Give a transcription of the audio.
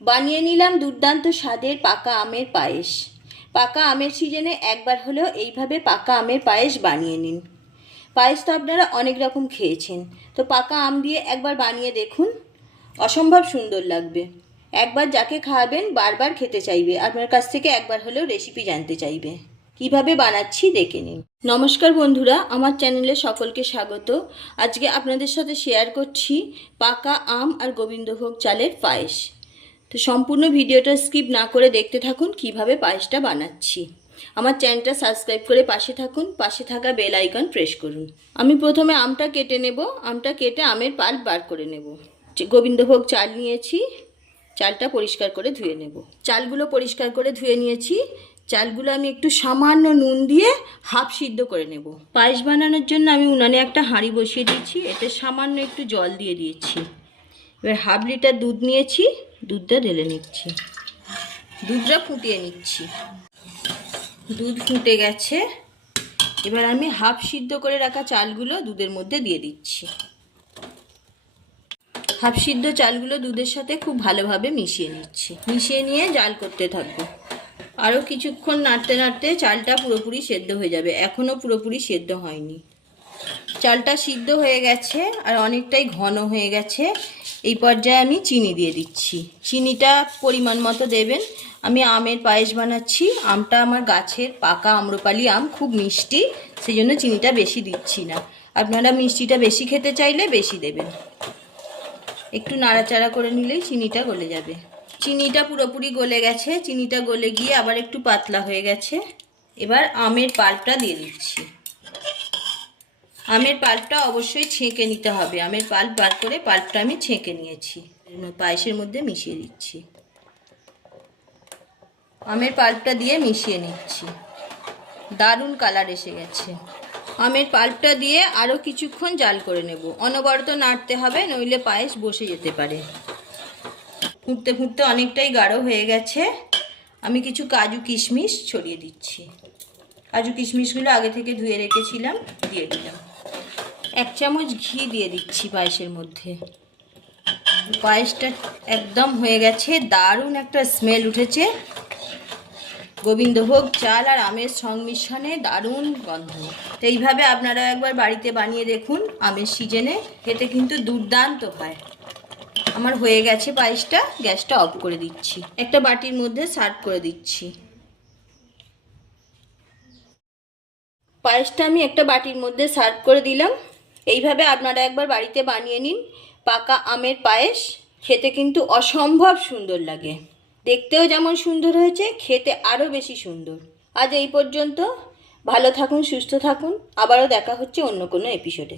বানিয়ে নিলাম দুর্দান্ত স্বাদের পাকা আমের পায়েস। পাকা আমের সিজনে একবার হলেও এইভাবে পাকা আমের পায়েস বানিয়ে নিন। পায়েস তো আপনারা অনেক রকম খেয়েছেন, তো পাকা আম দিয়ে একবার বানিয়ে দেখুন, অসম্ভব সুন্দর লাগবে। একবার যাকে খাওয়াবেন বারবার খেতে চাইবে, আপনার কাছ থেকে একবার হলেও রেসিপি জানতে চাইবে। কিভাবে বানাচ্ছি দেখে নিন। নমস্কার বন্ধুরা, আমার চ্যানেলে সকলকে স্বাগত। আজকে আপনাদের সাথে শেয়ার করছি পাকা আম আর গোবিন্দভোগ চালের পায়েস। তো সম্পূর্ণ ভিডিওটা স্কিপ না করে দেখতে থাকুন কিভাবে পায়েসটা বানাচ্ছি। আমার চ্যানেলটা সাবস্ক্রাইব করে পাশে থাকুন, পাশে থাকা বেল আইকন প্রেস করুন। আমি প্রথমে আমটা কেটে নেব। আমটা কেটে আমের পাল্প বার করে নেব। গোবিন্দভোগ চাল নিয়েছি, চালটা পরিষ্কার করে ধুয়ে নেব। চালগুলো পরিষ্কার করে ধুয়ে নিয়েছি। চালগুলো আমি একটু সামান্য নুন দিয়ে হাফ সিদ্ধ করে নেব। পায়েস বানানোর জন্য আমি উনানে একটা হাঁড়ি বসিয়ে দিয়েছি, এতে সামান্য একটু জল দিয়ে দিয়েছি। এবার হাফ লিটার দুধ নিয়েছি, দুধটা ঢেলে নিচ্ছি, দুধটা ফুটিয়ে নিচ্ছি। দুধ ফুটে গেছে, এবার আমি হাফ সিদ্ধ করে রাখা চালগুলো দুধের মধ্যে দিয়ে দিচ্ছি। হাফ সিদ্ধ চালগুলো দুধের সাথে খুব ভালোভাবে মিশিয়ে নিচ্ছি। মিশিয়ে নিয়ে জাল করতে থাকবো। আরও কিছুক্ষণ নাড়তে নাড়তে চালটা পুরোপুরি সেদ্ধ হয়ে যাবে। এখনও পুরোপুরি সেদ্ধ হয়নি। চালটা সিদ্ধ হয়ে গেছে আর অনেকটাই ঘন হয়ে গেছে। এই পর্যায়ে আমি চিনি দিয়ে দিচ্ছি। চিনিটা পরিমাণ মতো দেবেন। আমি আমের পায়েস বানাচ্ছি। আমটা আমার গাছের পাকা আম্রপালি আম, খুব মিষ্টি, সেই জন্য চিনিটা বেশি দিচ্ছি না। আপনারা মিষ্টিটা বেশি খেতে চাইলে বেশি দেবেন। একটু নাড়াচাড়া করে নিলেই চিনিটা গলে যাবে। চিনিটা পুরোপুরি গলে গেছে। চিনিটা গলে গিয়ে আবার একটু পাতলা হয়ে গেছে। এবার আমের পাল্পটা দিয়ে দিচ্ছি। আমের পাল্পটা অবশ্যই ছেঁকে নিতে হবে। আমের পাল্প বার করে পাল্পটা আমি ছেঁকে নিয়েছি, পায়েসের মধ্যে মিশিয়ে দিচ্ছি। আমের পাল্পটা দিয়ে মিশিয়ে নিচ্ছি। দারুণ কালার এসে গেছে। আমের পাল্পটা দিয়ে আরও কিছুক্ষণ জাল করে নেব। অনবরত নাড়তে হবে, নইলে পায়েস বসে যেতে পারে। ফুটতে ফুটতে অনেকটাই গাঢ় হয়ে গেছে। আমি কিছু কাজু কিশমিশ ছড়িয়ে দিচ্ছি। কাজু কিশমিশগুলো আগে থেকে ধুয়ে রেখেছিলাম, দিয়ে দিলাম। 1 চামচ ঘি দিয়ে দিচ্ছি পায়েসের মধ্যে। পায়েসটা একদম হয়ে গেছে, দারুণ একটা স্মেল উঠেছে। গোবিন্দভোগ চাল আর আমের সংমিশ্রণে দারুণ গন্ধ। তো এইভাবে আপনারা একবার বাড়িতে বানিয়ে দেখুন। আমের সিজনে খেতে কিন্তু দুর্দান্ত হয়। আমার হয়ে গেছে পায়েসটা, গ্যাসটা অফ করে দিচ্ছি। একটা বাটির মধ্যে সার্ভ করে দিচ্ছি। পায়েসটা আমি একটা বাটির মধ্যে সার্ভ করে দিলাম। এইভাবে আপনারা একবার বাড়িতে বানিয়ে নিন পাকা আমের পায়েস। খেতে কিন্তু অসম্ভব সুন্দর লাগে। দেখতেও যেমন সুন্দর হয়েছে, খেতে আরও বেশি সুন্দর। আজ এই পর্যন্ত। ভালো থাকুন, সুস্থ থাকুন। আবারও দেখা হচ্ছে অন্য কোনো এপিসোডে।